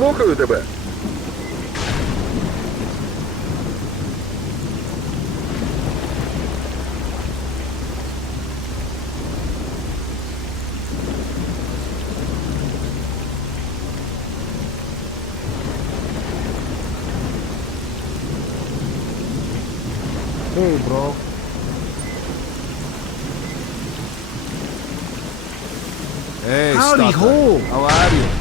Слухаю тебе. Hey, bro. Hey, Howdy Stalker. ho. How are you?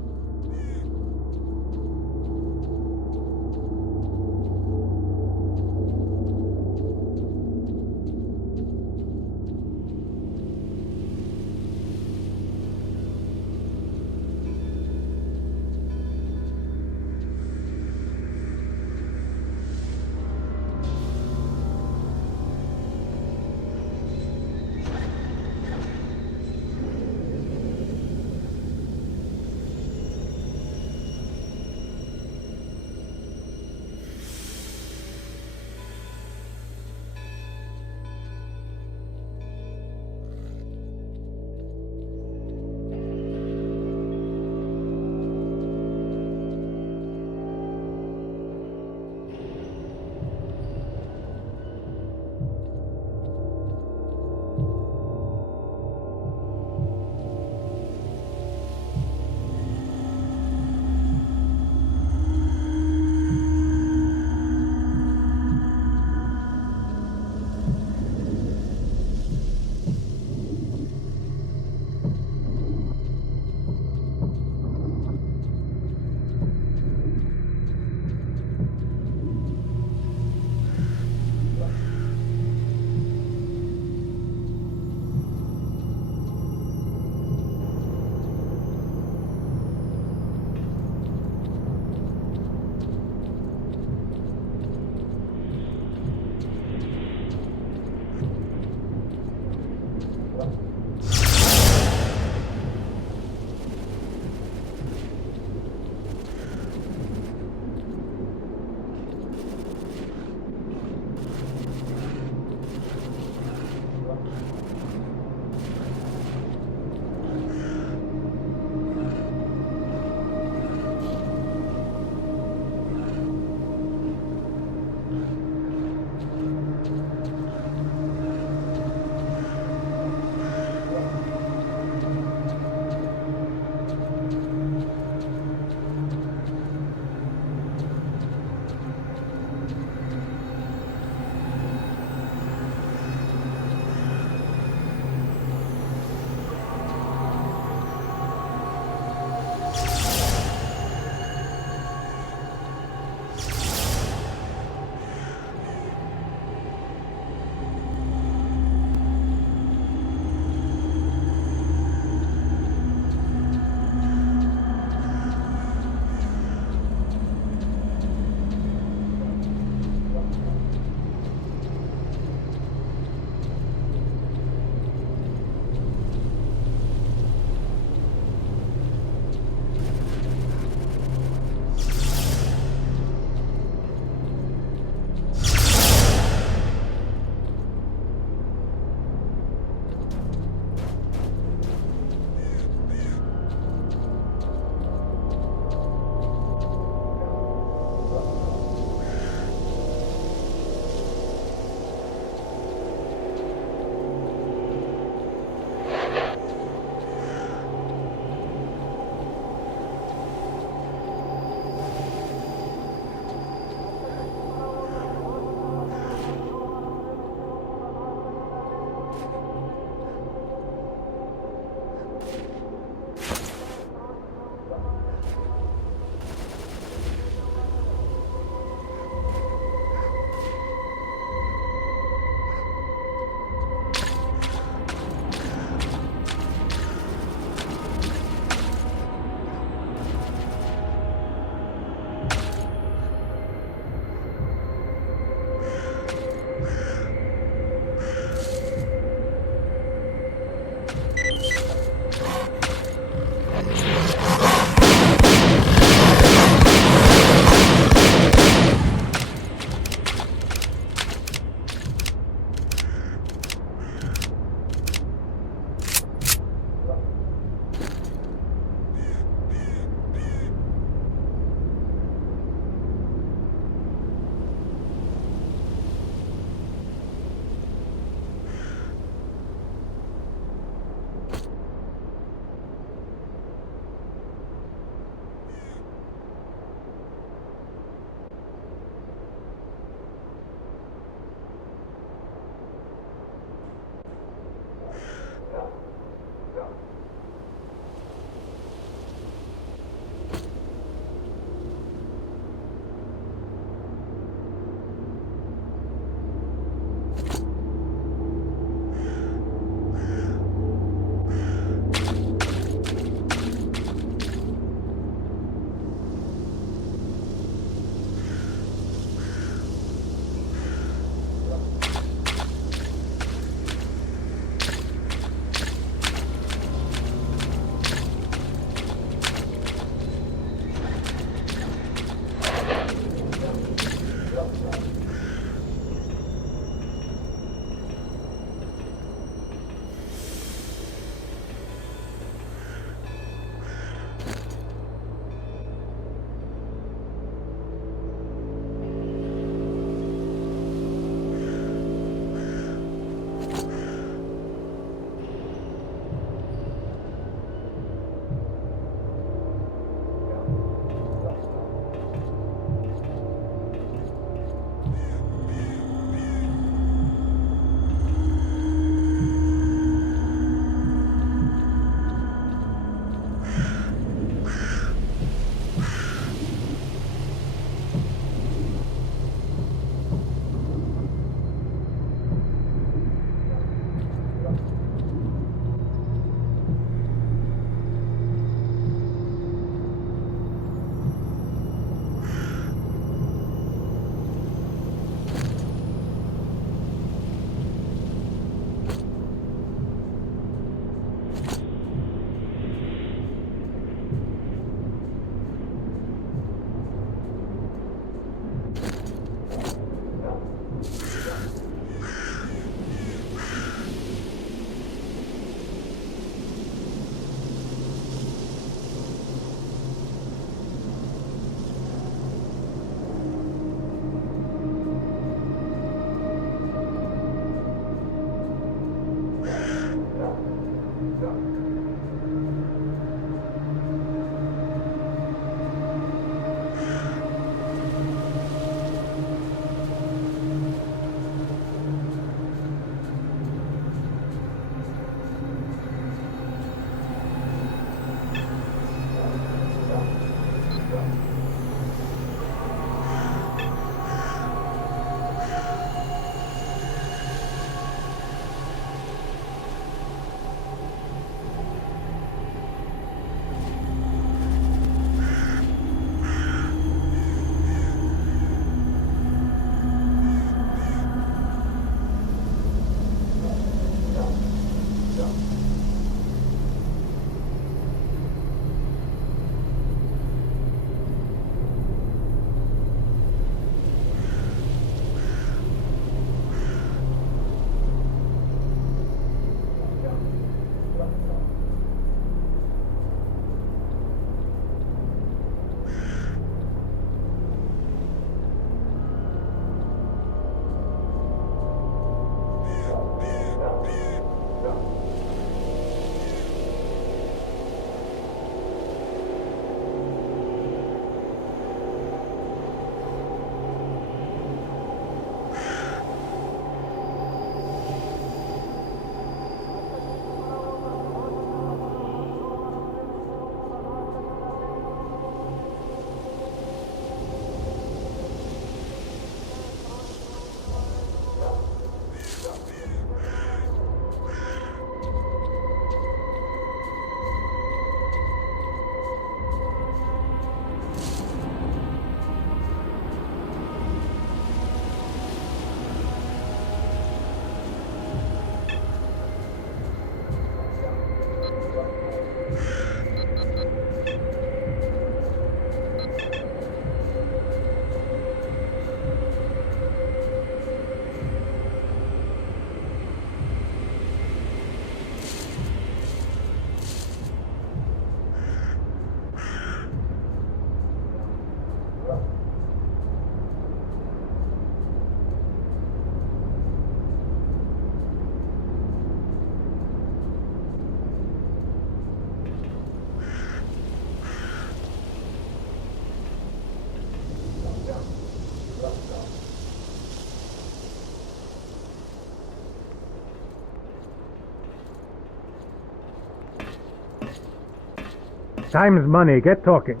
Time's money. Get talking.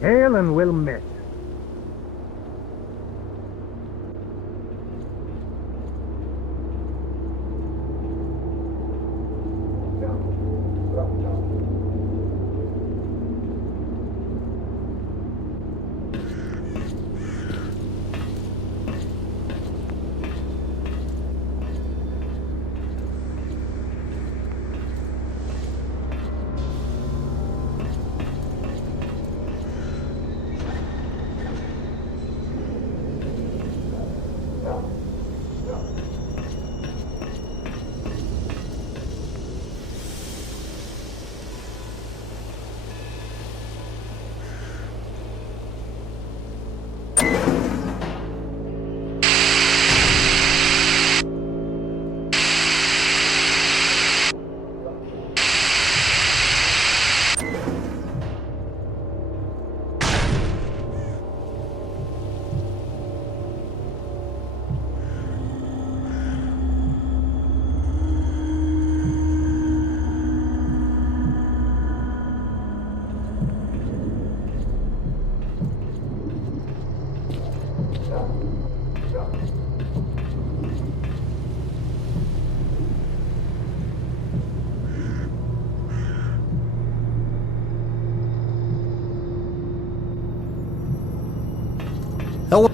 Hail and we'll miss. Hello.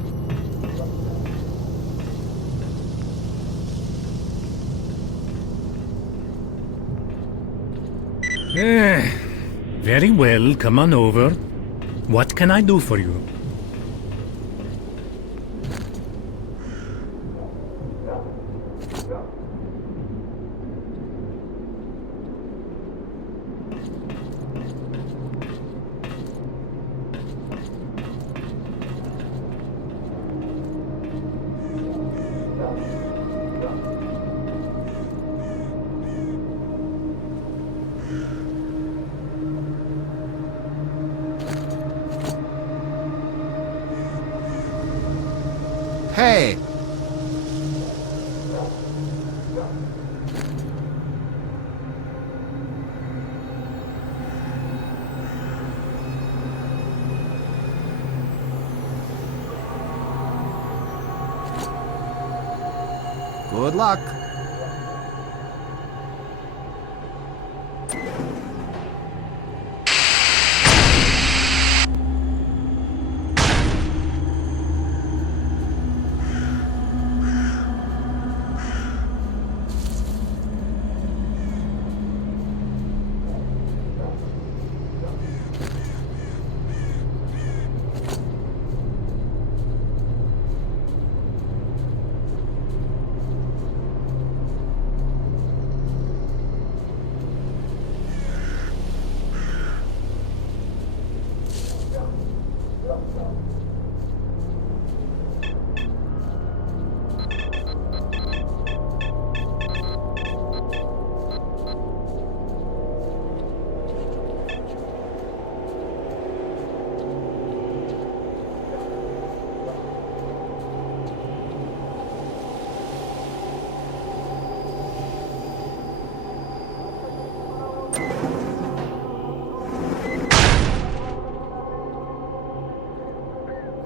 Very well, come on over. What can I do for you? Hey! Good luck.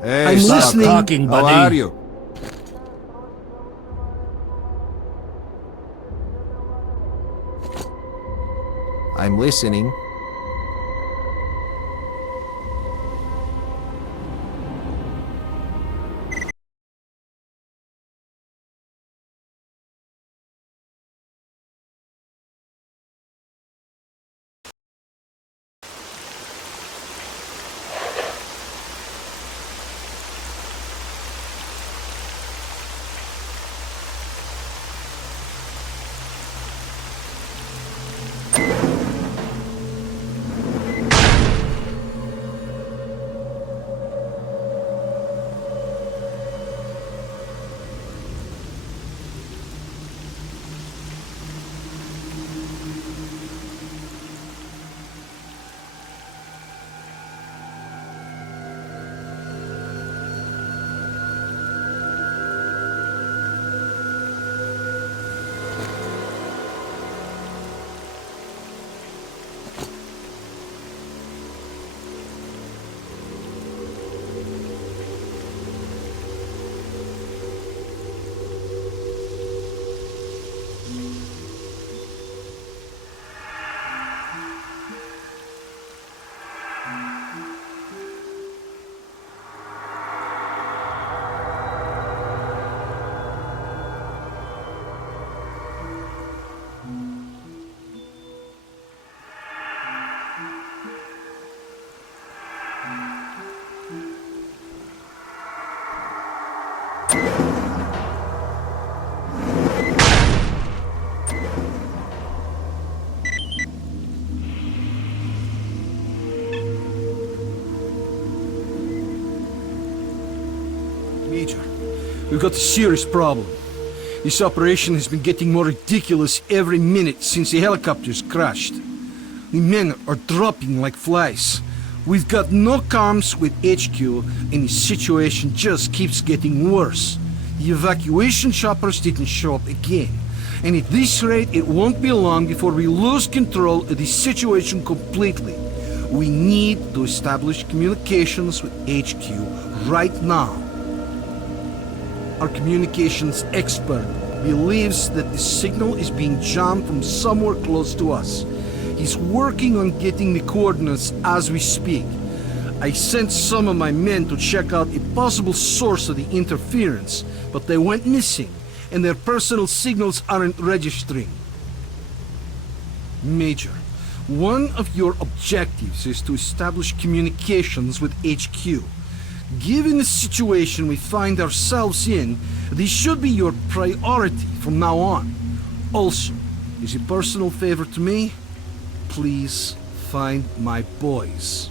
Hey, I'm stop listening. Talking, How buddy. are you? I'm listening. Major, we've got a serious problem. This operation has been getting more ridiculous every minute since the helicopters crashed. The men are dropping like flies. We've got no comms with HQ, and the situation just keeps getting worse. The evacuation choppers didn't show up again. And at this rate, it won't be long before we lose control of the situation completely. We need to establish communications with HQ right now. Our communications expert believes that the signal is being jammed from somewhere close to us. He's working on getting the coordinates as we speak. I sent some of my men to check out a possible source of the interference, but they went missing, and their personal signals aren't registering. Major, one of your objectives is to establish communications with HQ. Given the situation we find ourselves in, this should be your priority from now on. Also, as a personal favor to me, please find my boys.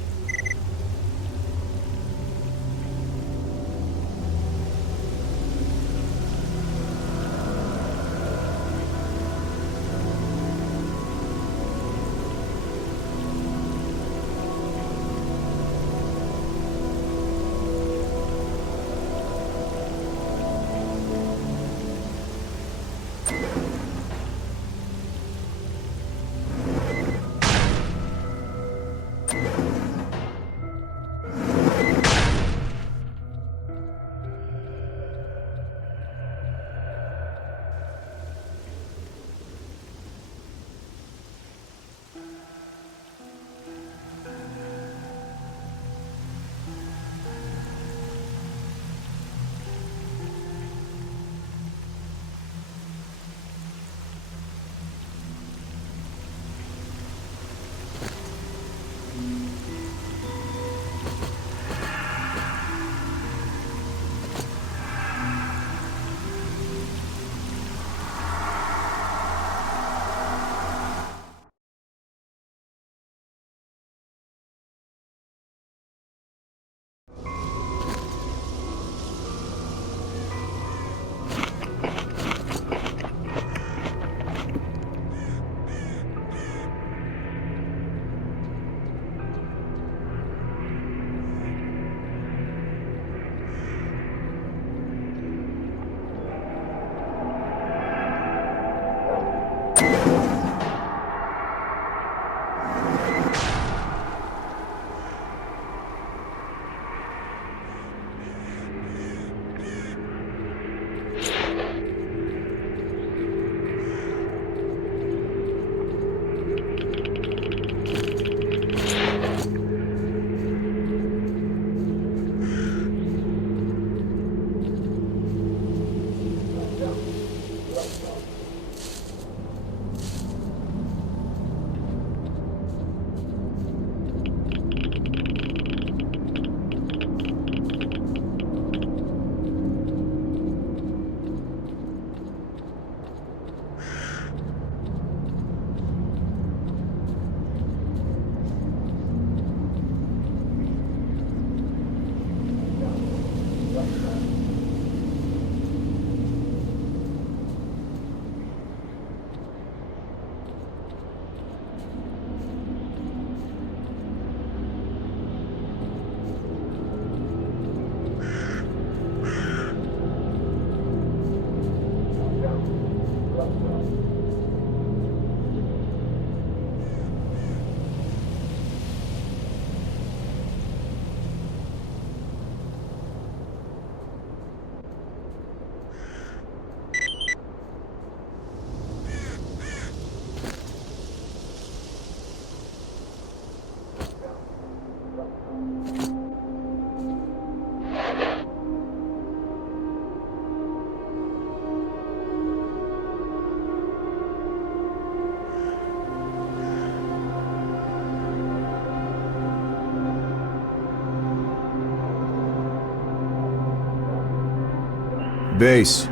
Base,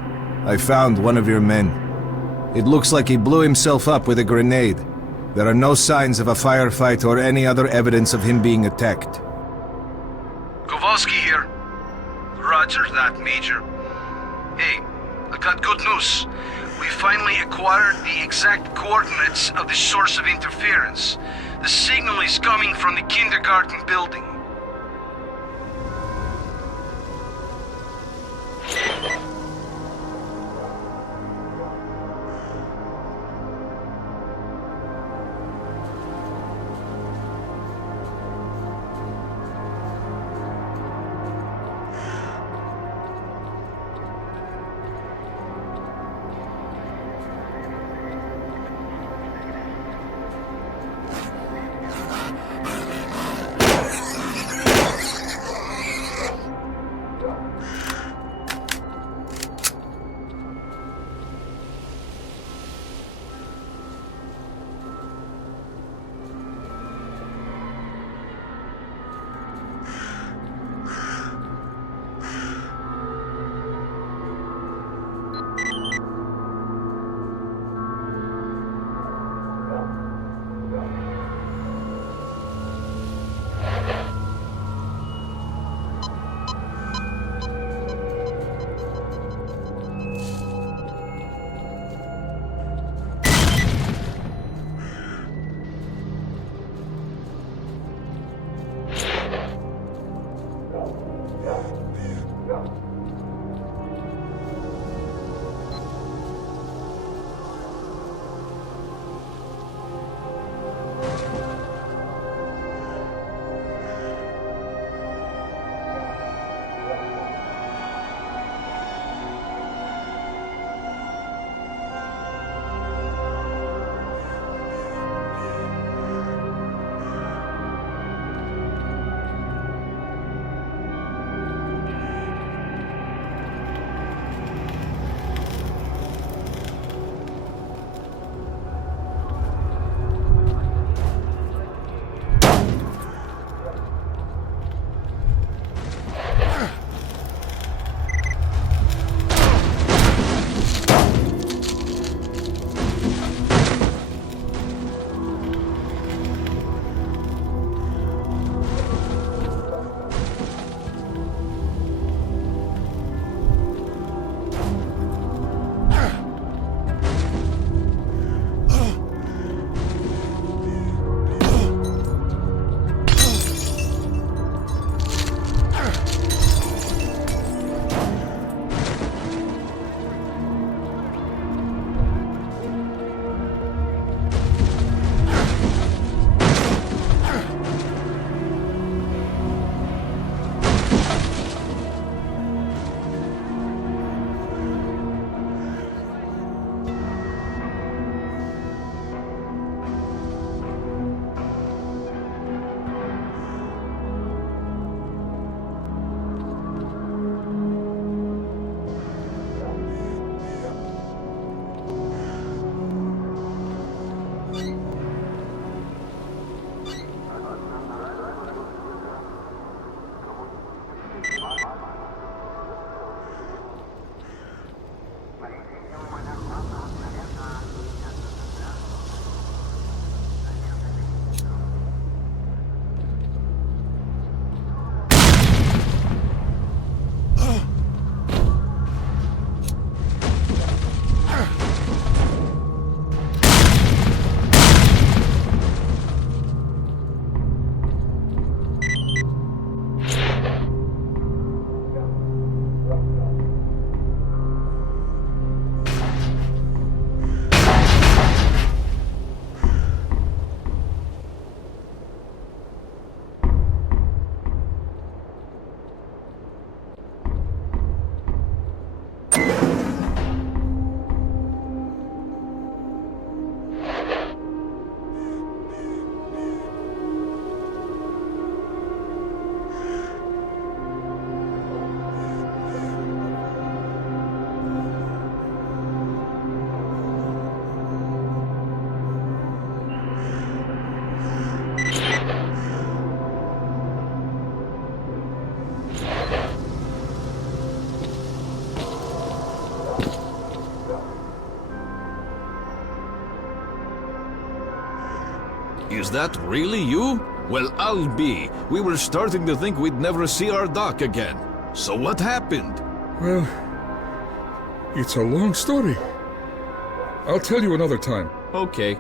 I found one of your men. It looks like he blew himself up with a grenade. There are no signs of a firefight or any other evidence of him being attacked. Kowalski here. Roger that, Major. Hey, I got good news. We finally acquired the exact coordinates of the source of interference. The signal is coming from the kindergarten building. Is that really you? Well, I'll be. We were starting to think we'd never see our doc again. So what happened? Well, it's a long story. I'll tell you another time. Okay.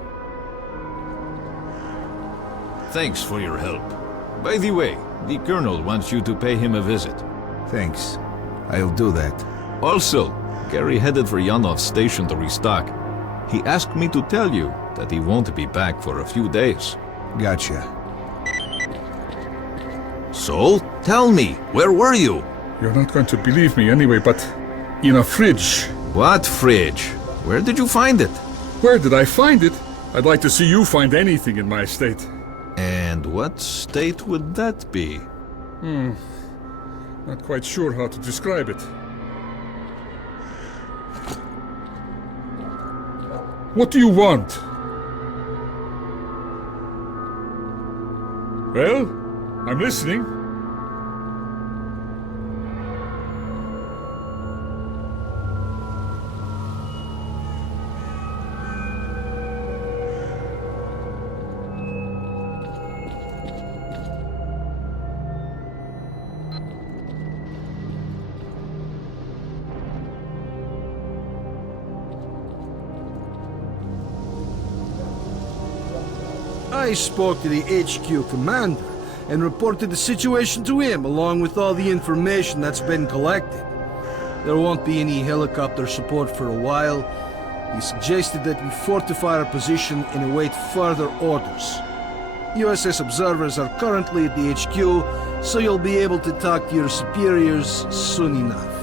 Thanks for your help. By the way, the Colonel wants you to pay him a visit. Thanks. I'll do that. Also, Gary headed for Yanov's station to restock. He asked me to tell you that he won't be back for a few days. Gotcha. So, tell me, where were you? You're not going to believe me anyway, but in a fridge. What fridge? Where did you find it? Where did I find it? I'd like to see you find anything in my estate. And what state would that be? Not quite sure how to describe it. What do you want? Well, I'm listening. I spoke to the HQ commander and reported the situation to him along with all the information that's been collected. There won't be any helicopter support for a while. He suggested that we fortify our position and await further orders. USS observers are currently at the HQ, so you'll be able to talk to your superiors soon enough.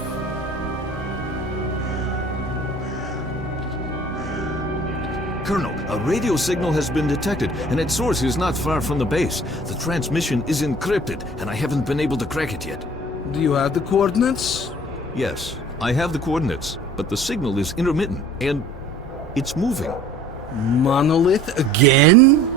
Colonel, a radio signal has been detected, and its source is not far from the base. The transmission is encrypted, and I haven't been able to crack it yet. Do you have the coordinates? Yes, I have the coordinates, but the signal is intermittent, and it's moving. Monolith again?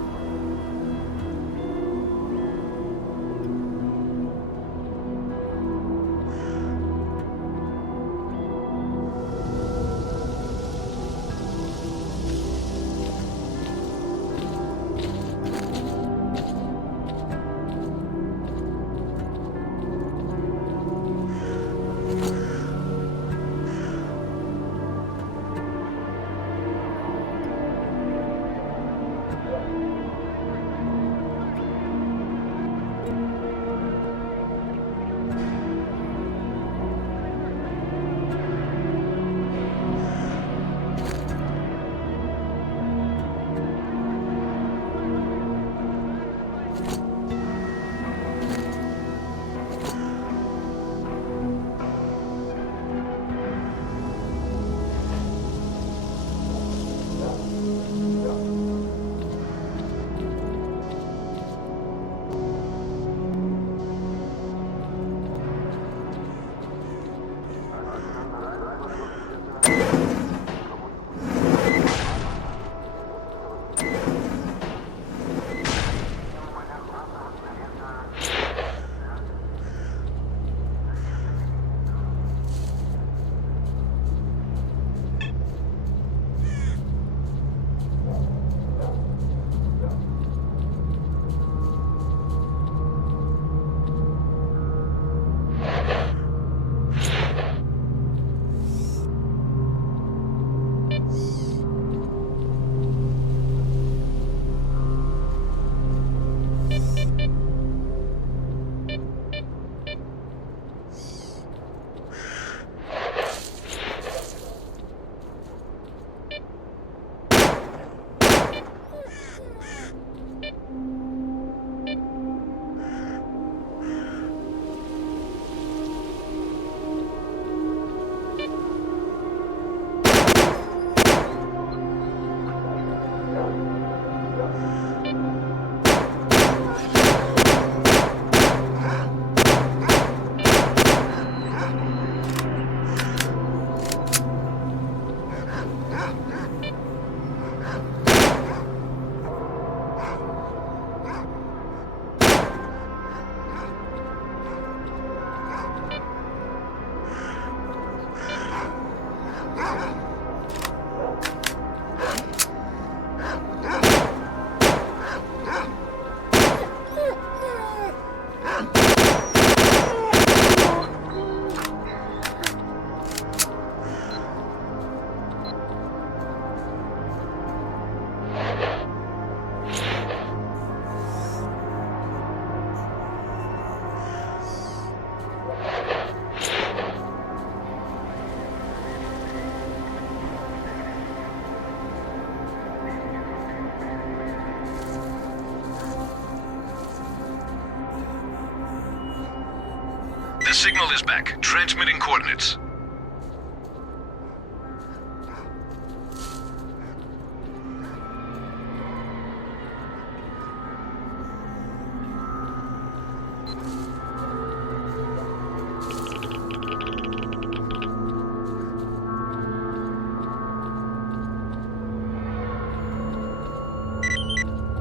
The signal is back. Transmitting coordinates.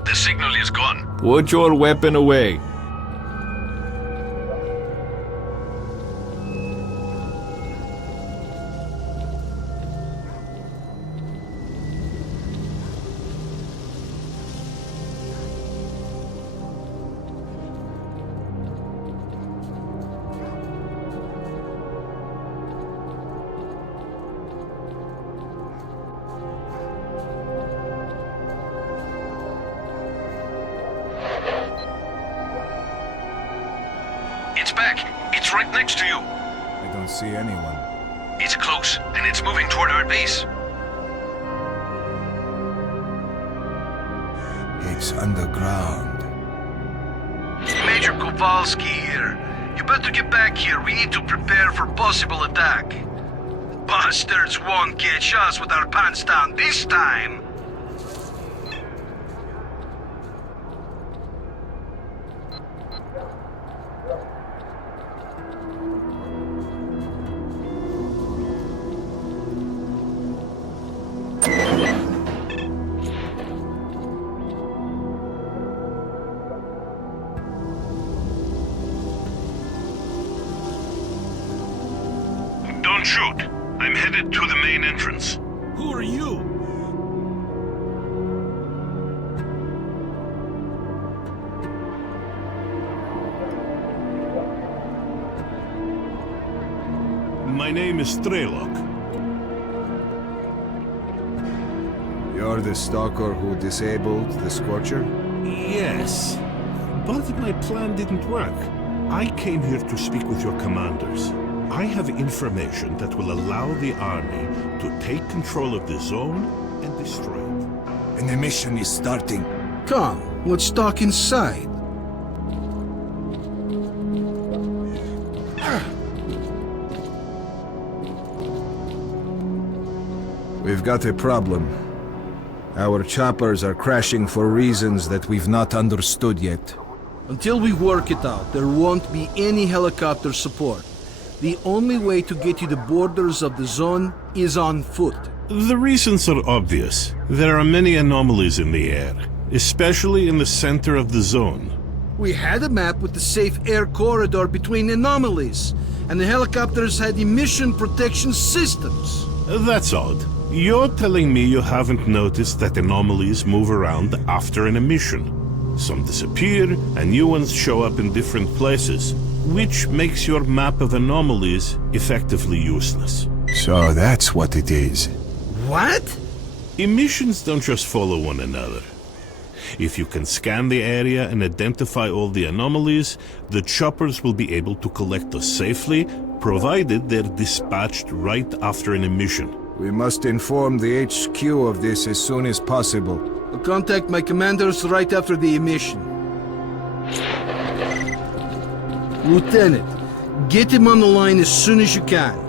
The signal is gone. Put your weapon away. It's back. It's right next to you. I don't see anyone. It's close, and it's moving toward our base. It's underground. Major Kowalski here. You better get back here. We need to prepare for possible attack. Bastards won't catch us with our pants down this time. Don't shoot. I'm headed to the main entrance. Who are you? My name is S.T.A.L.K.E.R. You're the stalker who disabled the Scorcher? Yes, but my plan didn't work. I came here to speak with your commanders. I have information that will allow the army to take control of the zone and destroy it. An emission is starting. Come, let's talk inside. We've got a problem. Our choppers are crashing for reasons that we've not understood yet. Until we work it out, there won't be any helicopter support. The only way to get to the borders of the zone is on foot. The reasons are obvious. There are many anomalies in the air, especially in the center of the zone. We had a map with the safe air corridor between anomalies, and the helicopters had emission protection systems. That's odd. You're telling me you haven't noticed that anomalies move around after an emission. Some disappear, and new ones show up in different places, which makes your map of anomalies effectively useless. So that's what it is. What? Emissions don't just follow one another. If you can scan the area and identify all the anomalies, the choppers will be able to collect us safely, provided they're dispatched right after an emission. We must inform the HQ of this as soon as possible. I'll contact my commanders right after the emission. Lieutenant, get him on the line as soon as you can.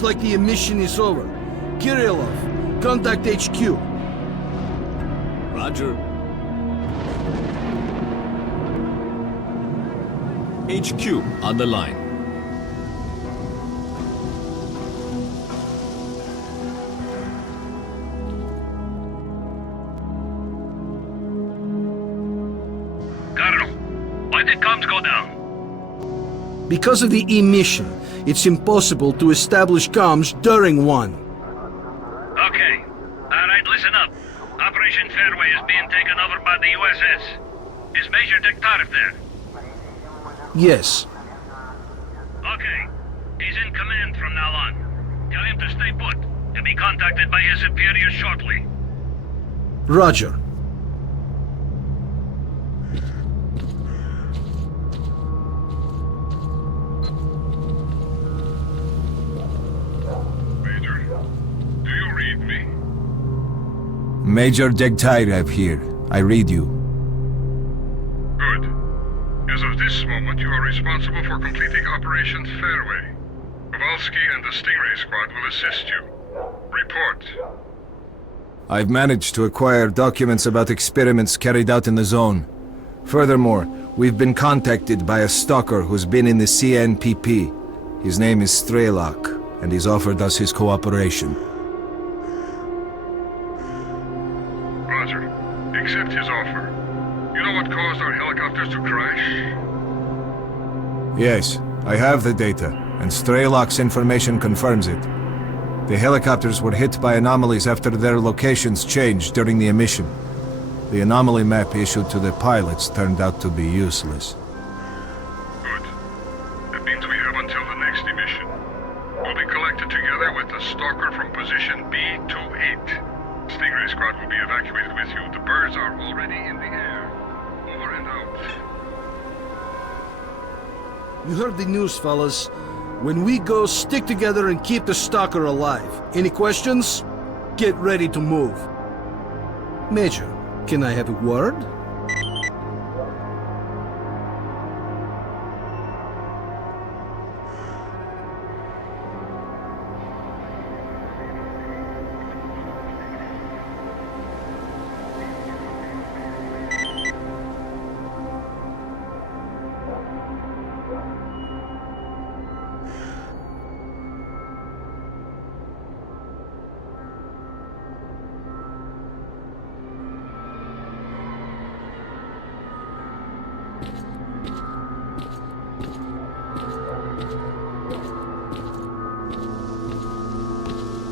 Looks like the emission is over. Kirillov, contact HQ. Roger. HQ on the line. Colonel, why did comms go down? Because of the emission, it's impossible to establish comms during one. Okay. Alright, listen up. Operation Fairway is being taken over by the USS. Is Major S.T.A.L.K.E.R there? Yes. Okay. He's in command from now on. Tell him to stay put, to be contacted by his superiors shortly. Roger. Major, do you read me? Major S.T.A.L.K.E.R here. I read you. Good. As of this moment, you are responsible for completing Operation Fairway. Kowalski and the Stingray squad will assist you. Report. I've managed to acquire documents about experiments carried out in the zone. Furthermore, we've been contacted by a stalker who's been in the CNPP. His name is S.T.A.L.K.E.R, and he's offered us his cooperation. Roger. Accept his offer. You know what caused our helicopters to crash? Yes, I have the data, and S.T.A.L.K.E.'s information confirms it. The helicopters were hit by anomalies after their locations changed during the emission. The anomaly map issued to the pilots turned out to be useless. Good. That means we have until the next emission. We'll be collected together with the stalker from position B28. Stingray squad will be evacuated with you. The birds are already in the air. Over and out. You heard the news, fellas. When we go, stick together and keep the stalker alive. Any questions? Get ready to move. Major, can I have a word?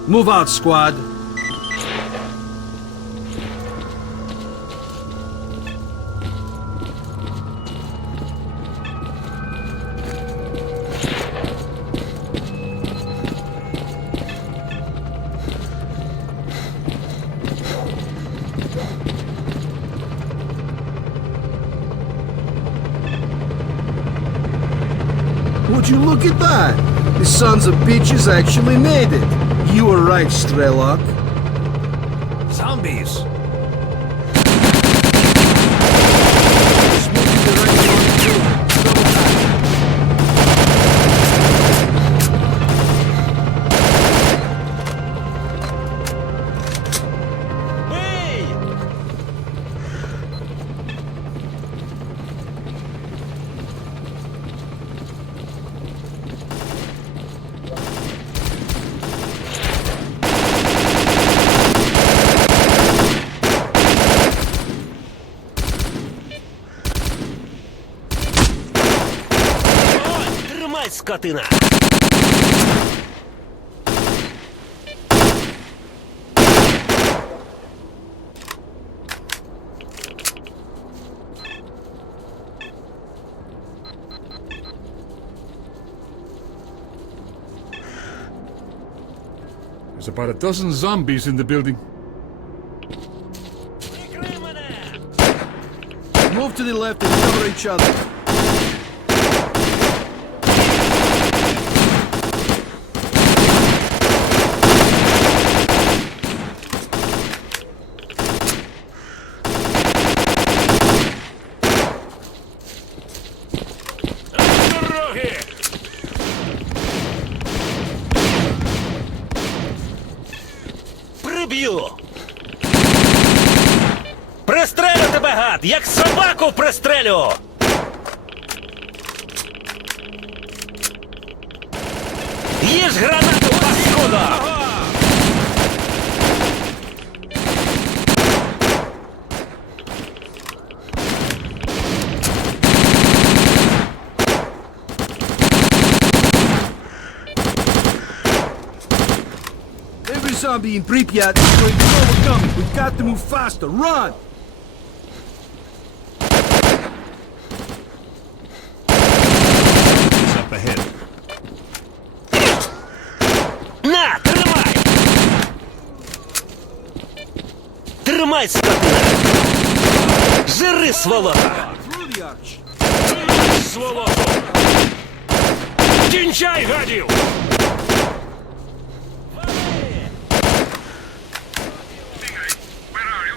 Move out, squad. Would you look at that? The sons of bitches actually made it. You were right, S.T.A.L.K.E.R. Zombies! Скотина! There's about a dozen zombies in the building. Move to the left and cover each other. Пристрелю тебе, гад! Як собаку пристрелю! Їж гранату, паскуда! Every zombie in Prypiat is going to know we're coming. We've got to move faster. Run! It's up ahead. На, тримай! Тримай, скотина! Жири, сволота! Through the arch. Сволоту! Кінчай, гадів! Stingray, where are you?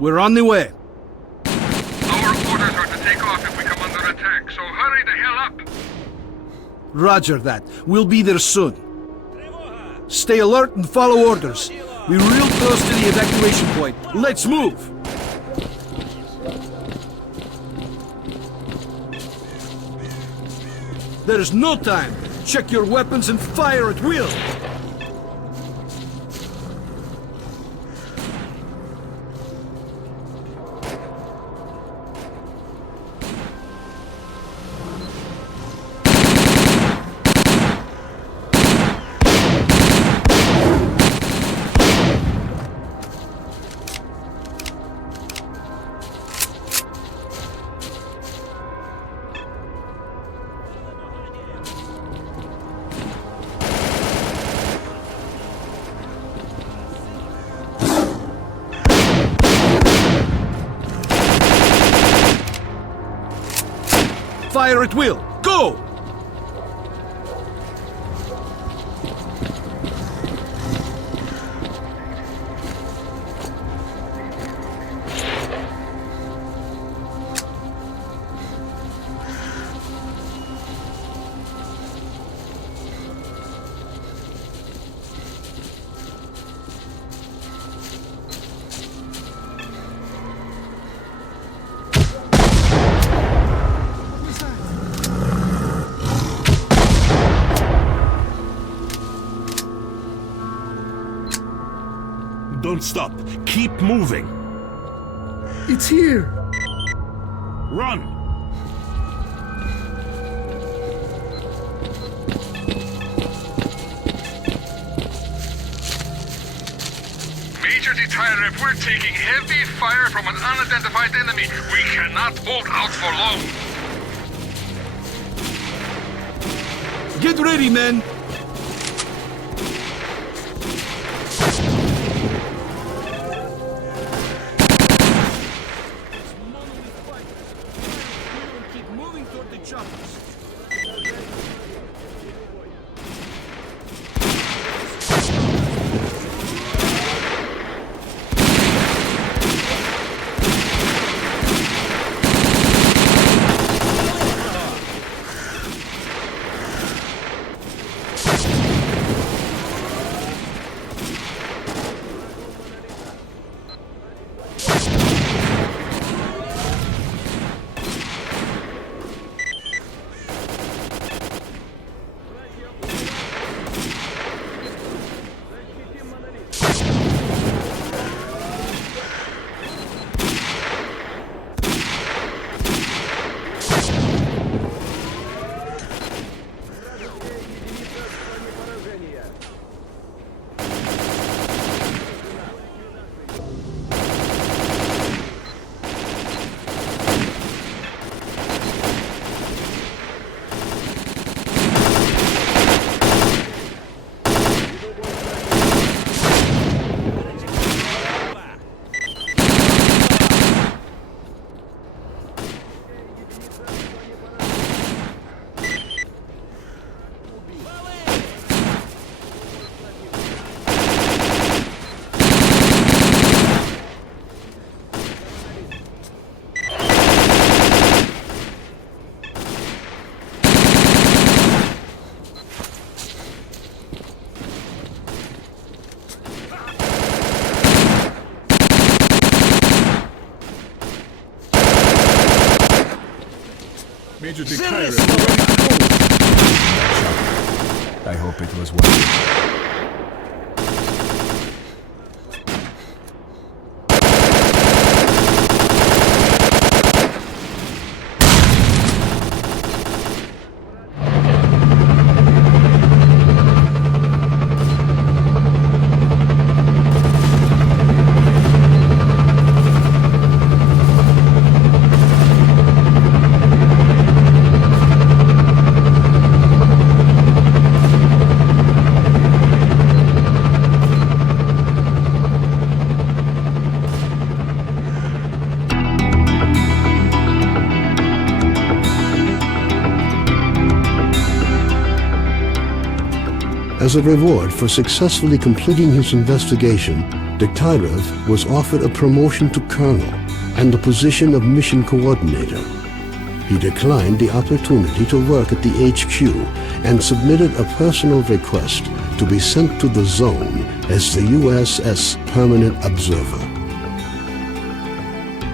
We're on the way. Our orders are to take off if we come under attack, so hurry the hell up! Roger that. We'll be there soon. Stay alert and follow orders. We're real close to the evacuation point. Let's move! There's no time. Check your weapons and fire at will. Fire at will. Go! Don't stop. Keep moving. It's here. Run! Major T.A.L.K.E.R, if we're taking heavy fire from an unidentified enemy, we cannot hold out for long. Get ready, men. Keep moving toward the choppers. Major Жри, Declare. сволота! I hope it was worth it. As a reward for successfully completing his investigation, S.T.A.L.K.E.R was offered a promotion to colonel and the position of mission coordinator. He declined the opportunity to work at the HQ and submitted a personal request to be sent to the zone as the USS Permanent Observer.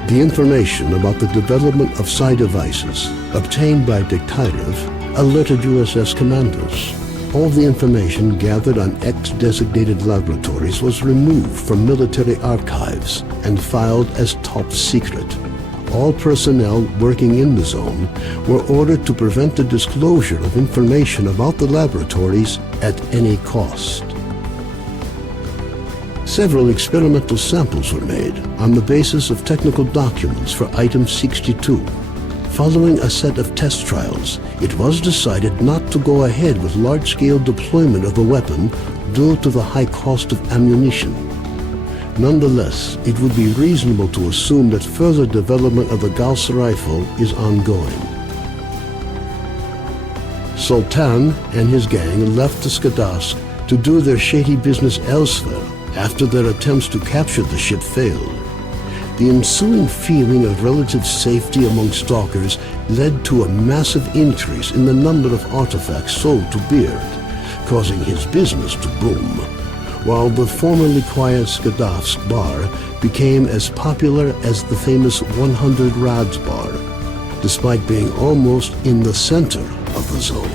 The information about the development of psi devices obtained by S.T.A.L.K.E.R alerted USS commanders. All the information gathered on X-designated laboratories was removed from military archives and filed as top secret. All personnel working in the zone were ordered to prevent the disclosure of information about the laboratories at any cost. Several experimental samples were made on the basis of technical documents for Item 62. Following a set of test trials, it was decided not to go ahead with large-scale deployment of the weapon due to the high cost of ammunition. Nonetheless, it would be reasonable to assume that further development of the Gauss rifle is ongoing. Sultan and his gang left the S.T.A.L.K.E.R to do their shady business elsewhere after their attempts to capture the ship failed. The ensuing feeling of relative safety among stalkers led to a massive increase in the number of artifacts sold to Beard, causing his business to boom, while the formerly quiet Skadovsk bar became as popular as the famous 100 Rads bar, despite being almost in the center of the zone.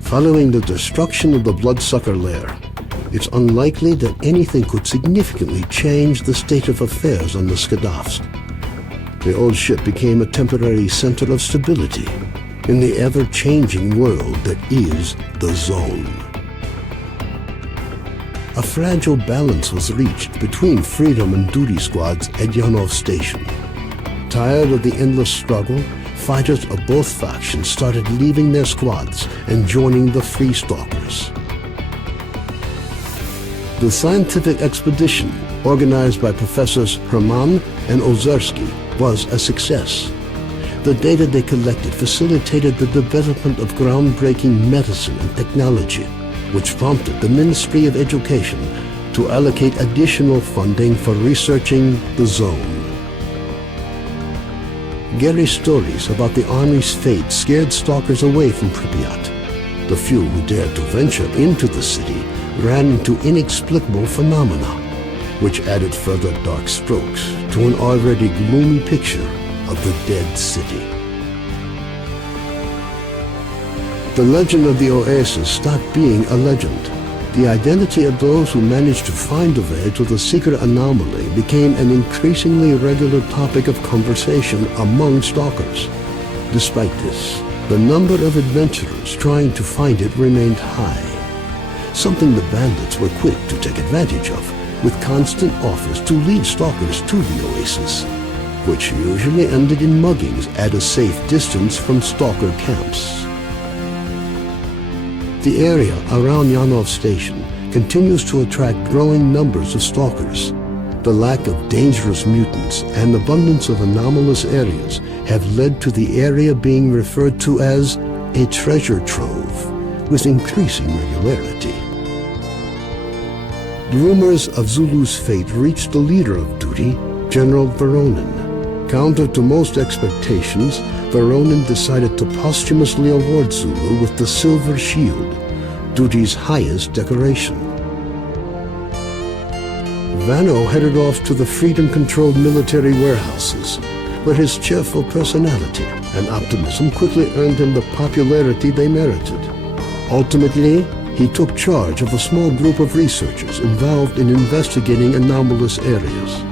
Following the destruction of the Bloodsucker lair, it's unlikely that anything could significantly change the state of affairs on the Skadovsk. The old ship became a temporary center of stability in the ever-changing world that is the Zone. A fragile balance was reached between freedom and duty squads at Yanov Station. Tired of the endless struggle, fighters of both factions started leaving their squads and joining the Free Stalkers. The scientific expedition, organized by Professors Herman and Ozersky, was a success. The data they collected facilitated the development of groundbreaking medicine and technology, which prompted the Ministry of Education to allocate additional funding for researching the Zone. Gary's stories about the Army's fate scared stalkers away from Prypiat. The few who dared to venture into the city ran into inexplicable phenomena, which added further dark strokes to an already gloomy picture of the dead city. The legend of the Oasis stopped being a legend. The identity of those who managed to find the way to the secret anomaly became an increasingly regular topic of conversation among stalkers. Despite this, the number of adventurers trying to find it remained high, something the bandits were quick to take advantage of, with constant offers to lead stalkers to the Oasis, which usually ended in muggings at a safe distance from stalker camps. The area around Yanov Station continues to attract growing numbers of stalkers. The lack of dangerous mutants and abundance of anomalous areas have led to the area being referred to as a treasure trove, with increasing regularity. Rumors of Zulu's fate reached the leader of duty, General Voronin. Counter to most expectations, Voronin decided to posthumously award Zulu with the Silver Shield, duty's highest decoration. Vano headed off to the freedom-controlled military warehouses, where his cheerful personality and optimism quickly earned him the popularity they merited. Ultimately, he took charge of a small group of researchers involved in investigating anomalous areas.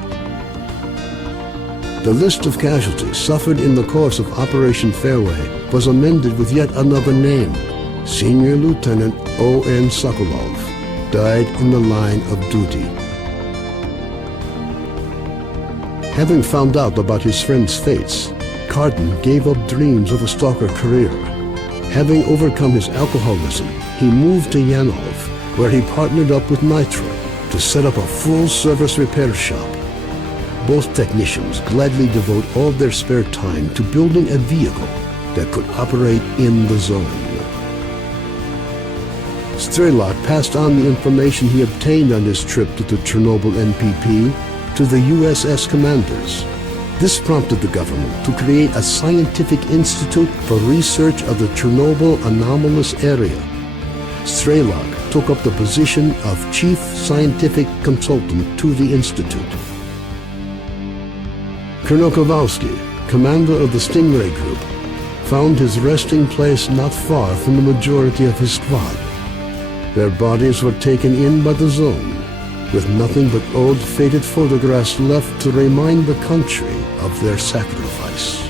The list of casualties suffered in the course of Operation Fairway was amended with yet another name. Senior Lieutenant O.N. Sokolov died in the line of duty. Having found out about his friend's fates, Carden gave up dreams of a stalker career. Having overcome his alcoholism, he moved to Yanov, where he partnered up with Nitro to set up a full-service repair shop. Both technicians gladly devote all their spare time to building a vehicle that could operate in the zone. S.T.A.L.K.E.R passed on the information he obtained on his trip to the Chernobyl NPP to the USS commanders. This prompted the government to create a scientific institute for research of the Chernobyl anomalous area. S.T.A.L.K.E.R took up the position of Chief Scientific Consultant to the institute. Colonel Kowalski, commander of the Stingray Group, found his resting place not far from the majority of his squad. Their bodies were taken in by the zone, with nothing but old faded photographs left to remind the country of their sacrifice.